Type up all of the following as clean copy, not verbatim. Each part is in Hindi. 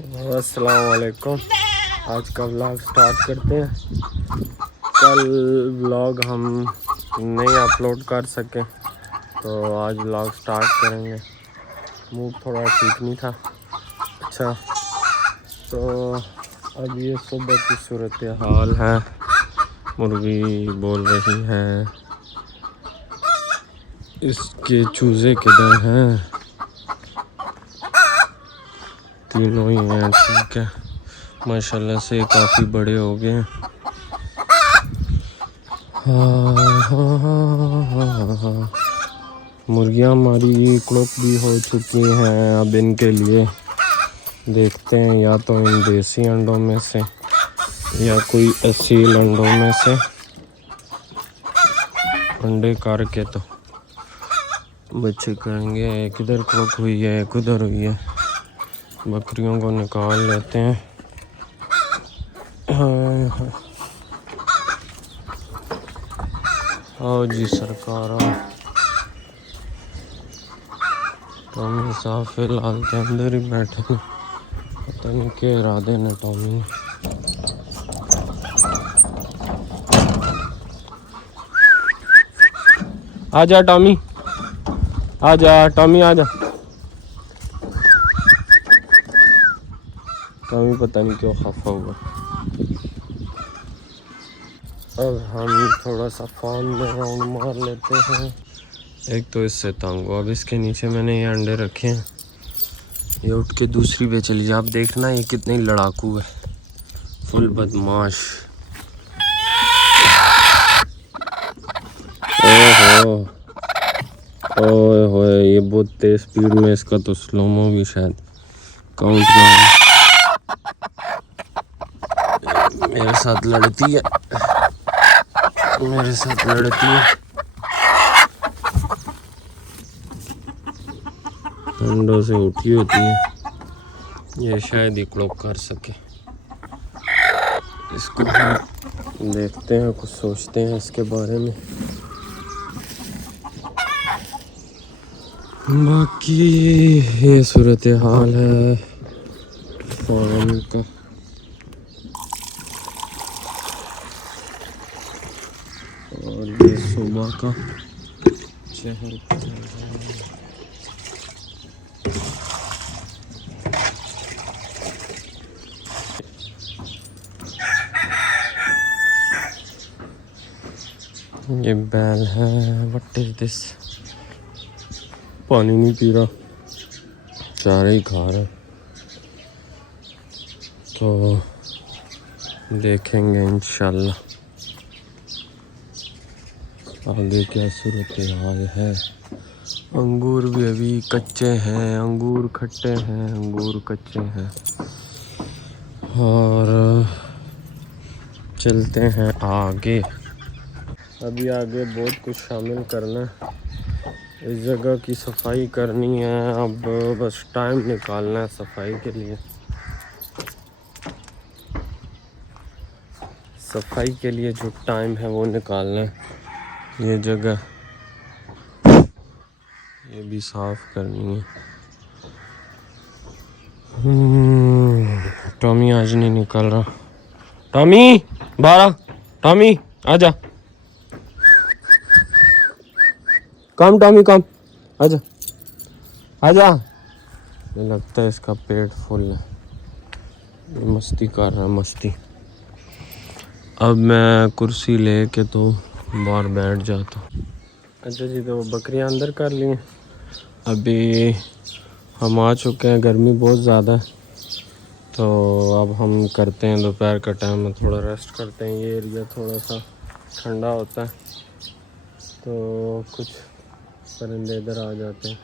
अस्सलाम वालेकुम। आज का व्लॉग स्टार्ट करते हैं। कल व्लॉग हम नहीं अपलोड कर सके तो आज व्लॉग स्टार्ट करेंगे। मूड थोड़ा ठीक नहीं था। अच्छा, तो अब ये सुबह की सूरत हाल है। मुर्गी बोल रही है, इसके चूज़े किधर हैं? तीनों ही हैं, ठीक है। माशाल्लाह से काफ़ी बड़े हो गए हैं। मुर्गियाँ हमारी क्लॉक भी हो चुकी हैं। अब इनके लिए देखते हैं, या तो इन देसी अंडों में से या कोई असील अंडों में से अंडे करके तो बच्चे करेंगे। किधर क्लॉक हुई है, किधर हुई है। बकरियों को निकाल लेते हैं। आओ जी सरकार आओ। टॉमी साहब फिलहाल के अंदर ही बैठे हैं। पता नहीं क्या इरादे ने टॉमी ने। आजा टॉमी, आजा टॉमी, आजा। टॉमी पता नहीं क्यों खफा हुआ। अब हम थोड़ा सा फार्म में राउंड मार लेते हैं। एक तो इससे तंग हो। अब इसके नीचे मैंने ये अंडे रखे हैं। ये उठ के दूसरी पे चली जाए। आप देखना ये कितनी लड़ाकू है, फुल बदमाश। ओहो ओए होए, ये बहुत तेज स्पीड में। इसका तो स्लोमो भी शायद काउंट में मेरे साथ लड़ती है, मेरे साथ लड़ती है। अंडों से उठी होती है। ये शायद ही क्लॉक कर सके। इसको हम देखते हैं, कुछ सोचते हैं इसके बारे में। बाकी ये सूरत हाल है फार्म का। और ये सुबह का चहल पहल है। ये बैल है। What is this? पानी नहीं पी रहा, चारे ही खा रहा। तो देखेंगे इंशाल्लाह आगे क्या सूरत हाल है। अंगूर भी अभी कच्चे हैं, अंगूर खट्टे हैं, अंगूर कच्चे हैं। और चलते हैं आगे। अभी आगे बहुत कुछ शामिल करना है। इस जगह की सफाई करनी है। अब बस टाइम निकालना है सफाई के लिए। सफाई के लिए जो टाइम है वो निकालना है। ये जगह ये भी साफ करनी है। टॉमी आज नहीं निकल रहा। टॉमी बारा, टॉमी आजा। कम टॉमी कम, आजा आजा। ये लगता है इसका पेट फुल है, ये मस्ती कर रहा है, मस्ती। अब मैं कुर्सी लेके तो बाहर बैठ जाता हूँ। अच्छा जी, तो बकरियाँ अंदर कर ली हैं। अभी हम आ चुके हैं। गर्मी बहुत ज़्यादा है, तो अब हम करते हैं दोपहर का टाइम में थोड़ा रेस्ट करते हैं। ये एरिया थोड़ा सा ठंडा होता है, तो कुछ परिंदे इधर आ जाते हैं।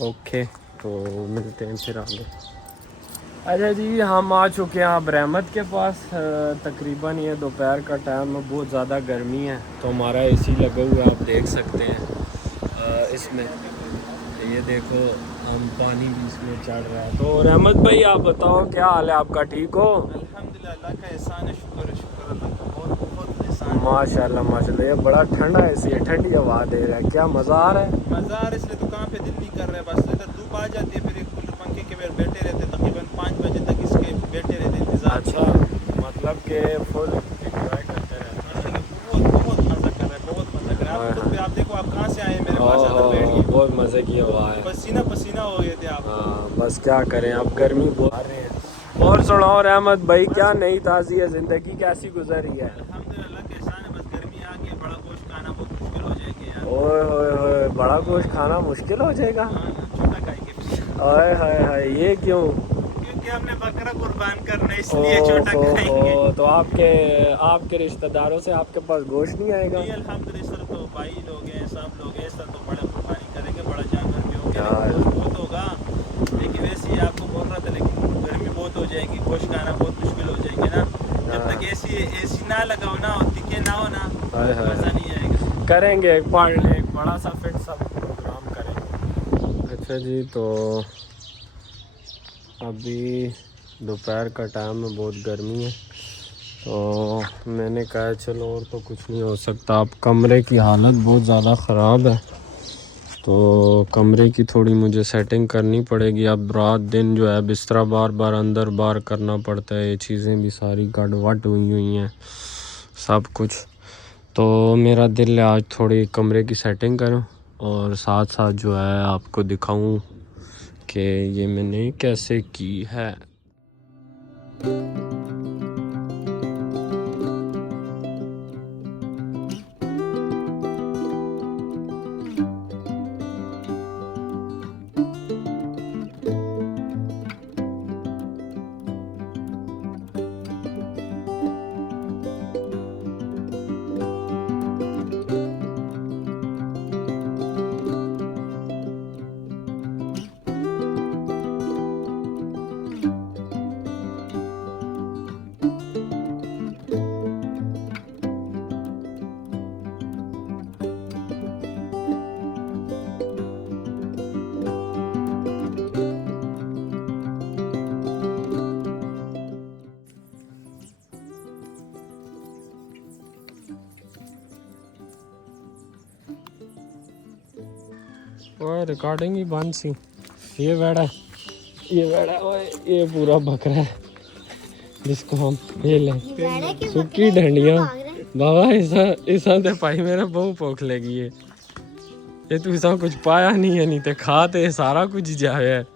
ओके, तो मिलते हैं फिर आगे। अच्छा जी, हम आ चुके हैं अब रहमत के पास। तकरीबन ये दोपहर का टाइम है, बहुत ज़्यादा गर्मी है, तो हमारा एसी लगा हुआ है, आप देख सकते हैं। इसमें ये देखो, हम पानी भी इसमें चढ़ रहा है। तो रहमत भाई, आप बताओ क्या हाल है आपका? ठीक हो? अल्हम्दुलिल्लाह, अल्लाह का एहसान है। शुक्र अल्लाह का, बहुत बहुत एहसान है। माशाल्लाह माशाल्लाह। ये बड़ा ठंडा है, इसी ठंडी हवा दे रहा है, क्या मज़ा आ रहा है। मज़ा आ रहा है, इसलिए दुकान पे दिल नहीं कर रहा है। बस इधर धूप आ जाती है, फिर एक कूलर पंखे के बैठे रहते तकरीबन 5 बजे तक। अच्छा, मतलब कि फुल एंजॉय करते रहते हैं। बहुत मजा कर रहा है, बहुत मजा कर रहा है। आप खुद भी आप देखो, आप कहाँ से आए मेरे पास आकर बैठ गए, बहुत मज़े की हवा है। पसीना पसीना हो गए थे आप। हाँ, बस क्या करें, अब गर्मी बहुत आ रही है। और सुनाओ रहमत भाई, क्या नई ताज़ी है, ज़िंदगी कैसी गुजर रही है? अल्हम्दुलिल्लाह के एहसान है, बस गर्मी आ गई, बड़ा गोश्त खाना बहुत मुश्किल हो जाएगी यार। ओए होए होए, बड़ा गोश्त खाना मुश्किल हो जाएगा। हाँ ना, छोटा खाएंगे फिर। ओए हाय हाय, ये क्यों? क्योंकि हमने बकरा कुर्बान करना है, इसलिए छोटा खाएंगे। तो आपके रिश्तेदारों से आपके पास गोश्त नहीं आएगा? नहीं अल्हम्दुलिल्लाह, सर तो भाई लोग हैं, सब लोग हैं, सर तो बड़ा कुर्बानी करेंगे, बड़ा जानवर भी होगा, यार। लेकिन गोश्त बहुत होगा। लेकिन वैसे ही आपको बोल रहा था, लेकिन गर्मी बहुत हो जाएगी, गोश्त खाना बहुत मुश्किल हो जाएगी ना। जब तक एसी ना लगाओ ना और दिखे ना हो ना, हाय हाय। मज़ा नहीं आएगा। करेंगे एक बड़ा सा फिट सा प्रोग्राम करेंगे। अच्छा जी, तो अभी दोपहर का टाइम है, बहुत गर्मी है, तो मैंने कहा चलो और तो कुछ नहीं हो सकता। अब कमरे की हालत बहुत ज़्यादा ख़राब है, तो कमरे की थोड़ी मुझे सेटिंग करनी पड़ेगी। अब रात दिन जो है बिस्तरा बार बार अंदर बाहर करना पड़ता है, ये चीज़ें भी सारी गड़बड़ हुई हैं सब कुछ। तो मेरा दिल है आज थोड़ी कमरे की सेटिंग करूं और साथ साथ जो है आपको दिखाऊं कि ये मैंने कैसे की है। और रिकॉर्डिंग ही बंद सी। ये बेड़ा ओए, ये पूरा बकरा है जिसको हम ये ले सुखी डंडियां बाबा इसा ते भाई मेरा बहु भुख लगी है। ये तू इसा कुछ पाया नहीं है, नहीं ते खा ते सारा कुछ जावे है।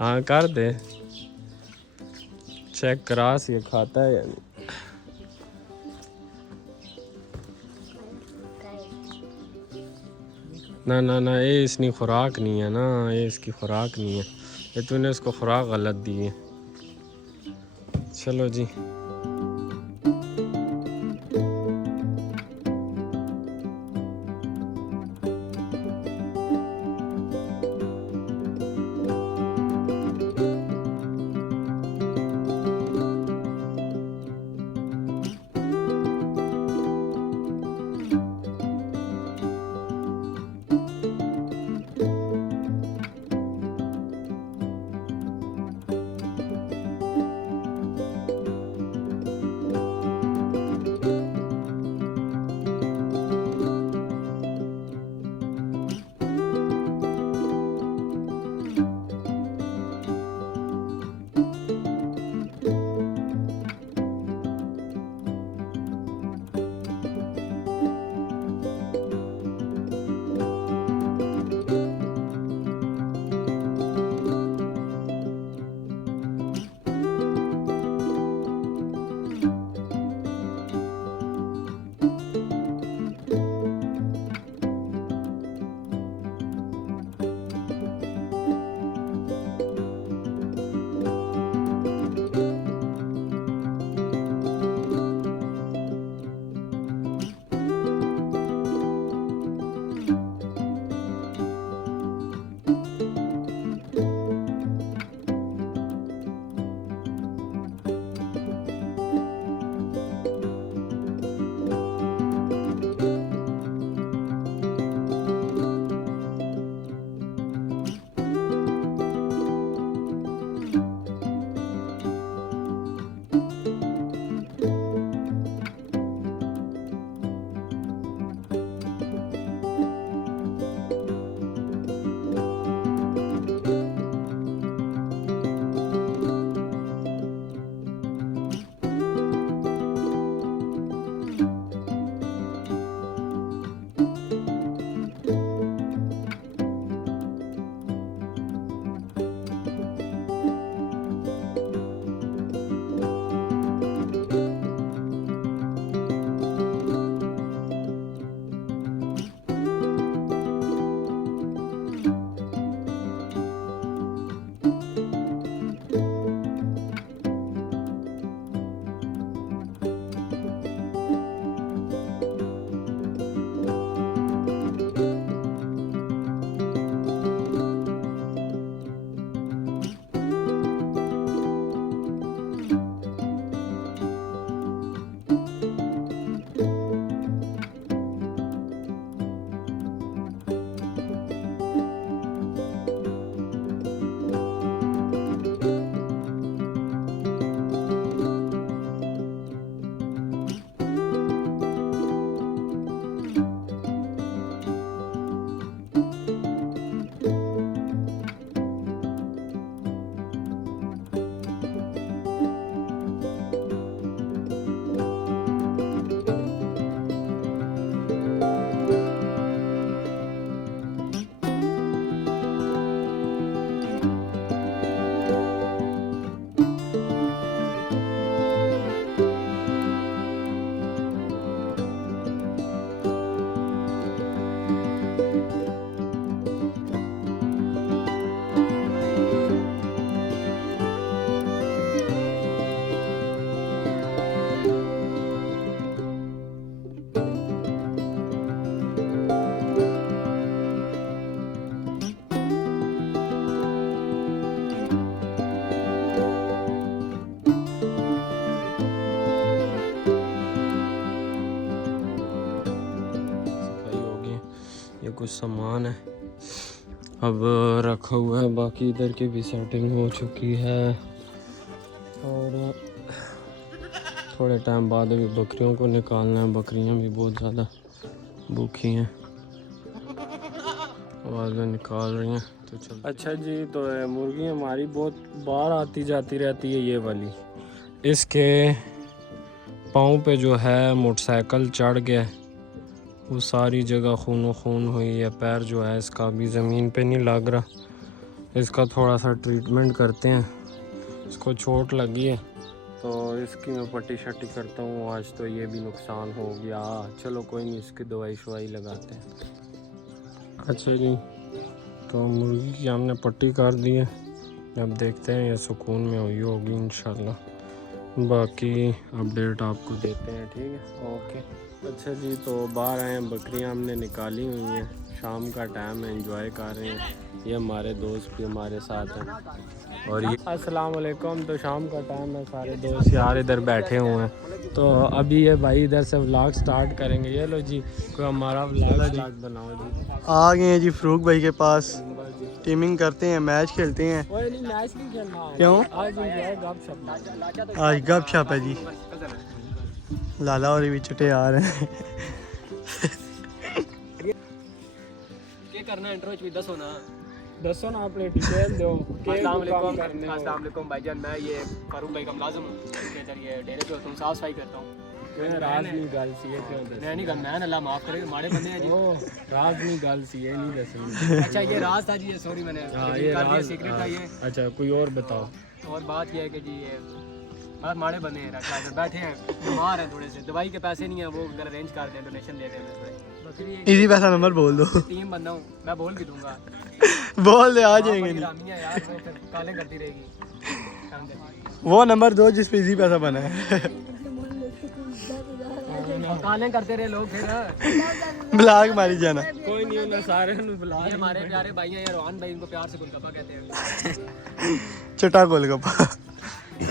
हाँ कर दे, चेक करा सी खाता है या नहीं। ना ना ना, ये इसकी खुराक नहीं है ना, ये इसकी खुराक नहीं है, ये तूने इसको खुराक गलत दी है। चलो जी। कुछ सामान है अब रखा हुआ है, बाकी इधर की भी सेटिंग हो चुकी है। और थोड़े टाइम बाद अभी बकरियों को निकालना है, बकरियां भी बहुत ज़्यादा भूखी हैं, आवाज़ें निकाल रही हैं तो चल। अच्छा जी, तो मुर्गी हमारी बहुत बार आती जाती रहती है ये वाली, इसके पाँव पे जो है मोटरसाइकिल चढ़ गया, वो सारी जगह खून खून हुई है, पैर जो है इसका अभी ज़मीन पे नहीं लग रहा, इसका थोड़ा सा ट्रीटमेंट करते हैं, इसको चोट लगी है तो इसकी मैं पट्टी शट्टी करता हूँ। आज तो ये भी नुकसान हो गया, चलो कोई नहीं, इसकी दवाई शवाई लगाते हैं। अच्छा जी, तो मुर्गी की हमने पट्टी कर दी है, अब देखते हैं ये सुकून में हुई होगी इंशाल्लाह, बाकी अपडेट आपको देते हैं, ठीक है, ओके। अच्छा जी, तो बाहर आए हैं, बकरियां हमने निकाली हुई हैं, शाम का टाइम है, एंजॉय कर रहे हैं, ये हमारे दोस्त भी हमारे साथ हैं। और ये अस्सलाम वालेकुम, तो शाम का टाइम है, सारे दोस्त यार इधर बैठे हुए हैं, तो अभी ये भाई इधर से व्लॉग स्टार्ट करेंगे। ये लो जी, कोई हमारा व्लॉग बनाओ जी। आ गए हैं जी फ़रूक भाई के पास, टीमिंग करते हैं, मैच खेलते हैं। मैच नहीं खेलना, क्यों? आज गप शप है जी, लाला और भी छुटे आ रहे हैं। क्या करना है इंट्रो भी दसो ना अपने डिटेल दो। अस्सलाम वालेकुम भाईजान, मैं ये फारूक भाई का मुलाजिम हूँ, इधर ये डेरे पे हूँ, साफ सफाई करता हूँ। राज नहीं गल सी है, क्यों दस मैं नहीं करना है, अल्लाह माफ़ करे, माड़े बंदे हैं जी। राज नहीं गल सी है, नहीं दसनी। अच्छा ये राज था जी, ये सॉरी मैंने ये कर दिया, राज सीक्रेट था ये। अच्छा कोई और बताओ। और बात ये है कि जी ये बहुत माड़े बंदे हैं, इधर बैठे हैं, बीमार हैं थोड़े से, दवाई के पैसे नहीं है, वो उधर अरेंज कर दें, डोनेशन दे दें थोड़े। इसी पैसा नंबर बोल दो। टीम बंदा हूँ मैं, बोल भी दूंगा, बोल दे, आ जाएंगे। रामिया यार वो फिर कालें करती रहेगी। वो नंबर दो जिस पे इजी पैसा बना है। कालें करते रहे लोग फिर ब्लॉग मारी जाना। कोई नहीं, उन्हें सारे बुला। ये हमारे प्यारे भाई हैं, ये रोहन भाई, इनको प्यार से गुलगप्पा कहते हैं। चटा गोलगप्पा,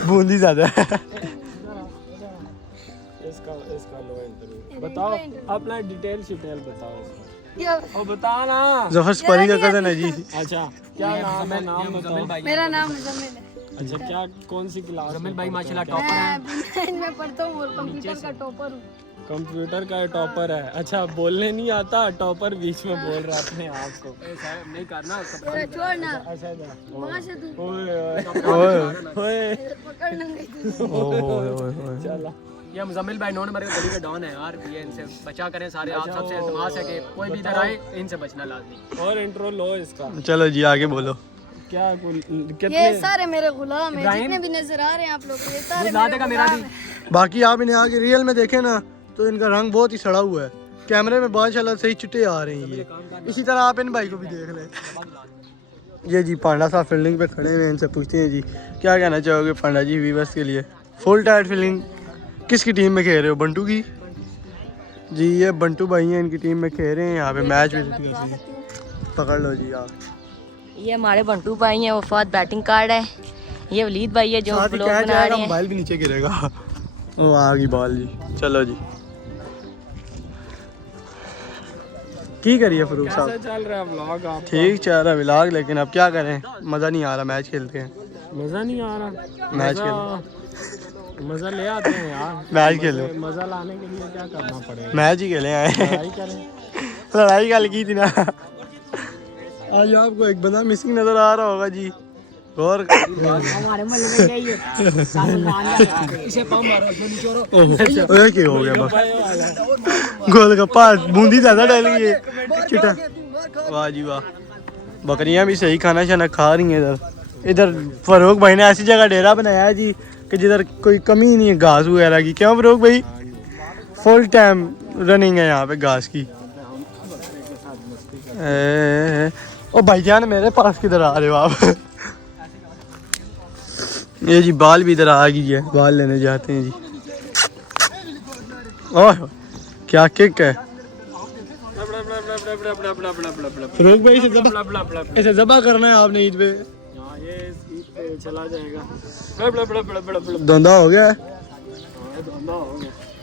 बूंदी ज़्यादा है। इसका लो इंटरव्यू बताओ, अपना डिटेल बताओ इसका। और बता ना, जफर सफारी का कज़न है जी। अच्छा क्या नाम है? नाम बताओ। मेरा नाम मुजम्मिल है। अच्छा क्या, कौन सी क्लास? मुजम्मिल भाई माशाल्लाह टॉपर हैं। मैं में पढ़ता हूँ और कंप्यूटर का टॉपर हूँ। कंप्यूटर का टॉपर है। अच्छा बोलने नहीं आता, टॉपर बीच में बोल रहा अपने आप को। नहीं करना छोड़ना, अच्छा वहाँ से तू ओए पकड़ना नहीं। चला। ये मुजम्मिल भाई 9 नंबर के गली के डॉन है यार, ये इनसे बचा करें सारे, आप सबसे इल्तिमास है कि कोई भी इधर आए इनसे बचना लाजमी। और इंट्रो लो इसका। चलो जी आगे बोलो। क्या ये सारे मेरे गुलाम हैं, जितने भी नजर आ रहे हैं आप लोग, ये सारे मेरे मेरा गुलाम भी हैं। बाकी आप इन्हें आगे रियल में देखें ना तो इनका रंग बहुत ही सड़ा हुआ है, कैमरे में माशाल्लाह सही चिट्टे आ रही हैं ये। इसी तरह आप इन भाई को भी देख लें। ये जी पांडा साहब फील्डिंग पे खड़े हुए हैं, इनसे पूछते हैं जी क्या कहना चाहोगे पांडा जी वीवर्स के लिए। फुल टाइट फील्डिंग किसकी टीम में खेल रहे हो? बंटू की जी, ये बंटू भाई हैं, इनकी टीम में खेल रहे हैं यहाँ पे मैच भी। पकड़ लो जी आप। ये हमारे बंटू भाई हैं, वफात बैटिंग कार्ड है। ये वलीद भाई है जो ब्लॉग बना रहे हैं। मोबाइल भी नीचे गिरेगा। ओ आ गई बॉल जी, चलो जी की करिए फरूक साहब। चल रहा है व्लॉग आप? ठीक चल रहा है व्लॉग, लेकिन अब क्या करें, मज़ा नहीं आ रहा, मैच खेलते हैं। मज़ा नहीं आ रहा? मैच खेल, मज़ा ले आते हैं यार। मैच खेलो। मज़ा लाने के लिए क्या करना पड़ेगा? मैच ही खेले आए। लड़ाई करें। लड़ाई कल की थी ना। आज आपको एक बंदा मिसिंग नजर आ रहा होगा जी, गौर हमारे मोहल्ले में यही है, इसे पाँव मारो जो नीचे रो। ओए क्या हो गया बस, गोलगप्पा बूंदी ज़्यादा डाल गई है चिटा। वाह जी वाह, बकरियां भी सही खाना शाना खा रही हैं। इधर फरूक भाई ने ऐसी जगह डेरा बनाया है जी कि जिधर कोई कमी ही नहीं है घास वगैरह की। क्यों फरूक भाई? फुल टाइम रनिंग है यहाँ पे घास की। ओ भाईजान मेरे पास किधर आ रहे हो आप? ये जी बाल भी इधर आ गई है, बाल लेने जाते हैं जी। ओह क्या किक है फरूक भाई, इसे ज़बह करना है आपने ईद पे। ये ईद पे चला जाएगा। धंधा हो गया है।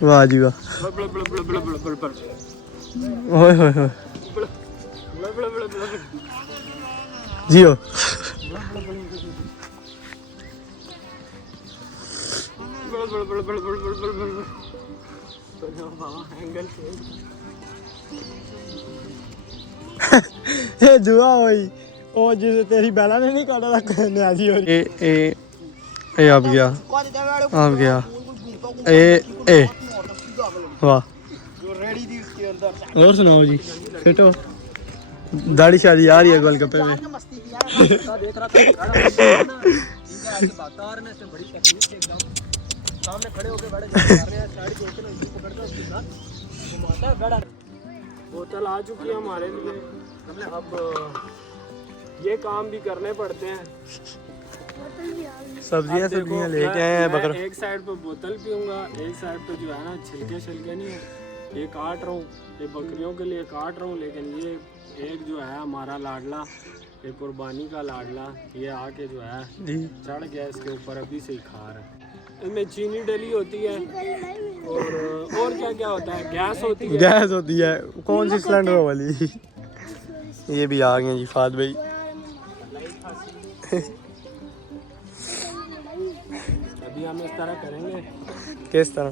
वाह जी वाह। ओए होए होए जियो ये जुआ हुई ओ जिसे तेरी बैला ने नहीं काटा था न्याजी हो ए अब गया ए वाह और सुनाओ जी फिट हो दाढ़ी शादी आ रही है गोलगप्पे में सामने खड़े होकर बड़े साड़ी के ऊपर पकड़ दो उसके साथ बोतल आ चुकी है हमारे लिए। अब ये काम भी करने पड़ते हैं। सब्जियां लेके आए हैं बकर। एक साइड पे बोतल पीऊंगा, एक साइड पे जो है ना छिलके नहीं है ये काट रहा हूँ, ये बकरियों के लिए काट रहा हूँ। लेकिन ये एक जो है हमारा लाडला, ये कुर्बानी का लाडला, ये आके जो है चढ़ गया इसके ऊपर, अभी से ही खा रहा है। इसमें चीनी डली होती है और क्या क्या होता है, गैस होती है। कौन सी सिलेंडर वाली? ये भी आ गए जी फाद भाई। अभी हम इस तरह करेंगे। किस तरह?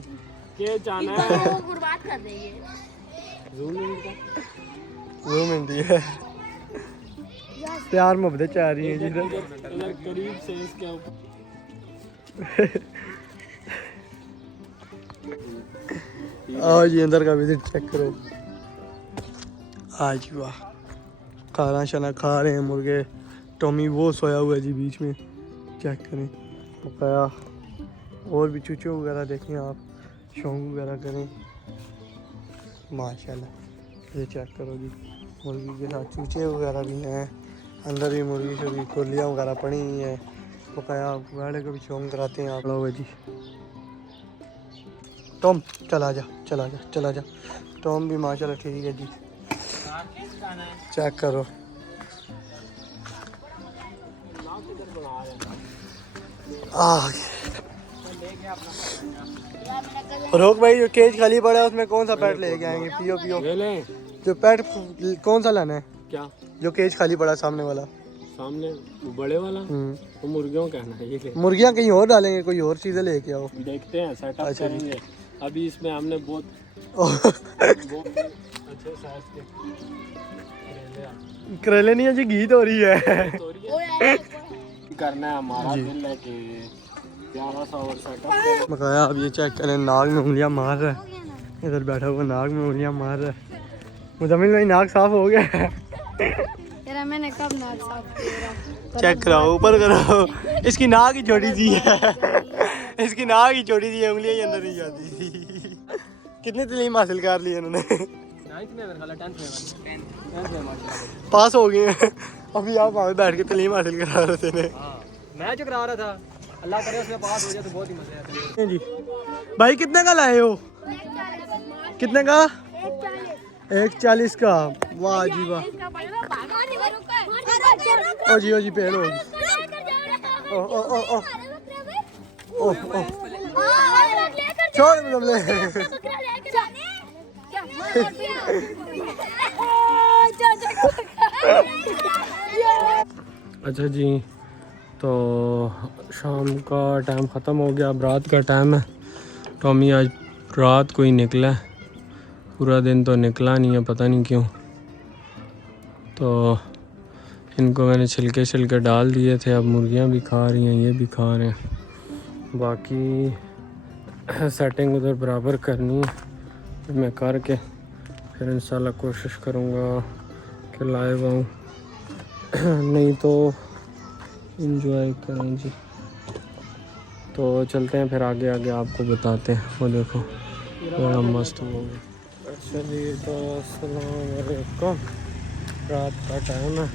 के जाना है बर्बाद कर देंगे। जूम इन है प्यार मोहब्बत चाह रही है जी इधर करीब से इसके ऊपर। आओ जी अंदर का विजिट चेक करो। आज वाह खाना शाना खा रहे हैं मुर्गे। टॉमी वो सोया हुआ है जी बीच में, चेक करें बकाया। और भी चूचू वगैरह देखें आप, शौक वगैरह करें माशाल्लाह। ये चेक करो जी मुर्गी के साथ चूचे वगैरह भी हैं। अंदर भी मुर्गी शुर्गी कोलियाँ वगैरह पड़ी हुई हैं बकाया। वाड़े को भी शौक कराते हैं आप लोग जी। टॉम चला जा। टॉम भी माशाल्लाह ठीक है जी। चेक करो रोक भाई, जो केज खाली पड़ा है उसमें कौन सा पेट लेके आएंगे? पियो जो पेट कौन सा लाना है? क्या जो केज खाली पड़ा है सामने वाला? सामने बड़े वाला वो मुर्गियों का है। ये मुर्गियाँ कहीं और डालेंगे, कोई और चीजें लेके आओ। देखते हैं सेटअप अच्छा करेंगे। अभी इसमें हमने बहुत अच्छे साइज के करेले नहीं है जी, गीत हो रही है। करना है हमारा दिल है कि प्यारा सा और सेटअप बकाया। अब ये चेक करें, नाक में उंगलियां मार रहा है। इधर बैठा हुआ नाक में उंगलियां मार रहा है। मुजम्मिल भाई नाक साफ हो गया है? तेरा मैंने कब नाक साफ किया? चेक कराओ, ऊपर करो। इसकी नाक ही छोटी सी है। इसकी नाक ही छोटी सी है, उंगलियां ही अंदर नहीं जाती। कितनी तालीम हासिल कर ली इन्होंने? पास हो गए हैं। अभी आप वहाँ बैठ के तालीम हासिल करा रहे थे। मैं जो करा रहा था, अल्लाह करे उसमें पास हो जाए तो बहुत ही मजे आते हैं जी। भाई कितने का लाए हो? कितने का? 140 का। वाह जी वाह। ओ जी पेड़ हो जी। ओ ओ ओ ओ ओ ओ छोड़ अच्छा जी, तो शाम का टाइम ख़त्म हो गया, अब रात का टाइम है। टॉमी आज रात को ही निकला है, पूरा दिन तो निकला नहीं है, पता नहीं क्यों। तो इनको मैंने छिलके डाल दिए थे, अब मुर्गियां भी खा रही हैं, ये भी खा रहे हैं। बाकी सेटिंग उधर बराबर करनी है, फिर मैं करके फिर इंशाल्लाह कोशिश करूँगा कि लाइव आऊँ। नहीं तो एंजॉय करें जी। तो चलते हैं फिर आगे आपको बताते हैं। वो देखो बड़ा मस्त हो गया। अच्छा जी, तो अस्सलाम वालेकुम। रात का टाइम है,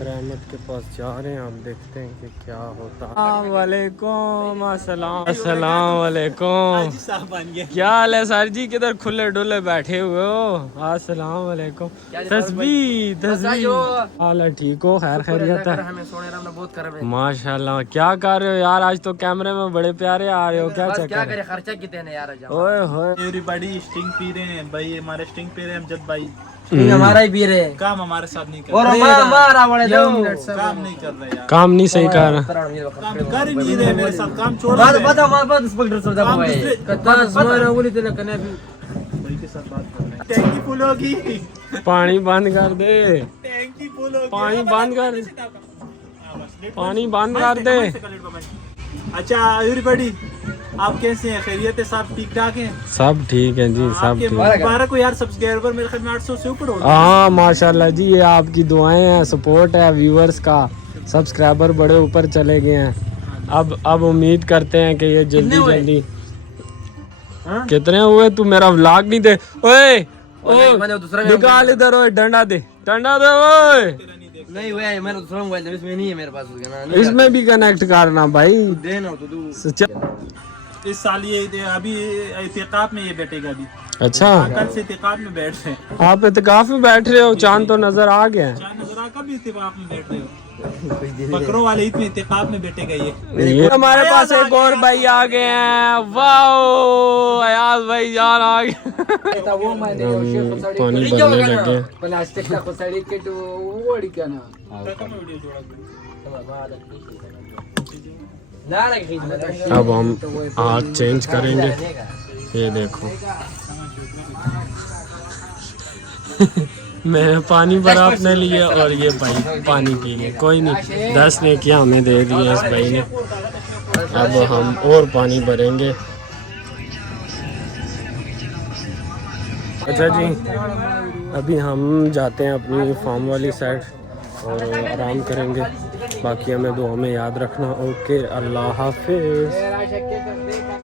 रहमत के पास जा रहे हैं, आप देखते हैं कि क्या होता है। वालेकुम अस्सलाम वालेकुम। क्या हाल है सर जी? किधर खुले डुले बैठे हुए हो? अस्सलाम वालेकुम। तस्बीह हाल है? ठीक हो? खैर खैरियत है? माशाल्लाह। क्या कर रहे हो यार? आज तो कैमरे में बड़े प्यारे आ रहे हो, क्या चक्कर है? खर्चा कितने यार? ओए होए, एवरीबॉडी स्टिंग पी रहे हैं भाई, हमारे स्टिंग पी रहे हैं। अमजद भाई हमारा ही पी रहे हैं काम हमारे साथ नहीं कर और हमारा वाले दो काम नहीं कर रहे यार, काम नहीं सही कर रहा। काम कर ही नहीं रहे मेरे साथ, काम छोड़ बात रहे। पता हमारे पास इंस्पेक्टर सौदा काम हुआ है दूसरे भाई के साथ बात कर रहे हैं। टैंकी फुल होगी, पानी बंद कर दे, टैंकी फुल होगी। पानी बंद कर, पानी बंद कर दे। अच्छा एवरीबॉडी, आप कैसे हैं? खैरियत है? सब ठीक ठाक हैं? सब ठीक है जी, सब आपके ठीक। मुबारक हो यार, सब्सक्राइबर मेरे ख्याल में 800 से ऊपर हो गए। हाँ माशाल्लाह जी, ये आपकी दुआएं हैं, सपोर्ट है व्यूअर्स का, सब्सक्राइबर बड़े ऊपर चले गए हैं। अब उम्मीद करते हैं कि ये जल्दी जल्दी। कितने हुए? तू मेरा व्लॉग नहीं दे। ओए निकाल इधर, ओए डंडा दे, डंडा दे ओए। नहीं हुआ है, मेरा दूसरा मोबाइल था, इसमें नहीं है मेरे पास उसका इसमें भी कनेक्ट करना भाई। देना तो तू इस साल ये अभी इतिकाफ में ये बैठेगा अभी। अच्छा, कल से इतिकाफ में बैठ रहे हैं। आप इत्तेकाफ में बैठ रहे हो? चांद तो नजर आ गया है। चांद नजर आ, कब इतिकाफ में बैठ रहे हो? बकरों वाले ईद में इतिकाफ में बैठेगा ये हमारे पास एक और भाई आ गए हैं। वाओ, अयाज भाई जान आ गए। पानी भरने लगे। अब हम आग चेंज करेंगे। ये देखो मैंने पानी भरा अपने लिए और ये भाई पानी पी गए। कोई नहीं, 10 ने किया हमें दे दिया इस भाई ने। अब हम और पानी भरेंगे। अच्छा जी, अभी हम जाते हैं अपनी फार्म वाली साइड और आराम करेंगे। बाकी हमें दुआ में याद रखना। ओके, अल्लाह हाफिज़।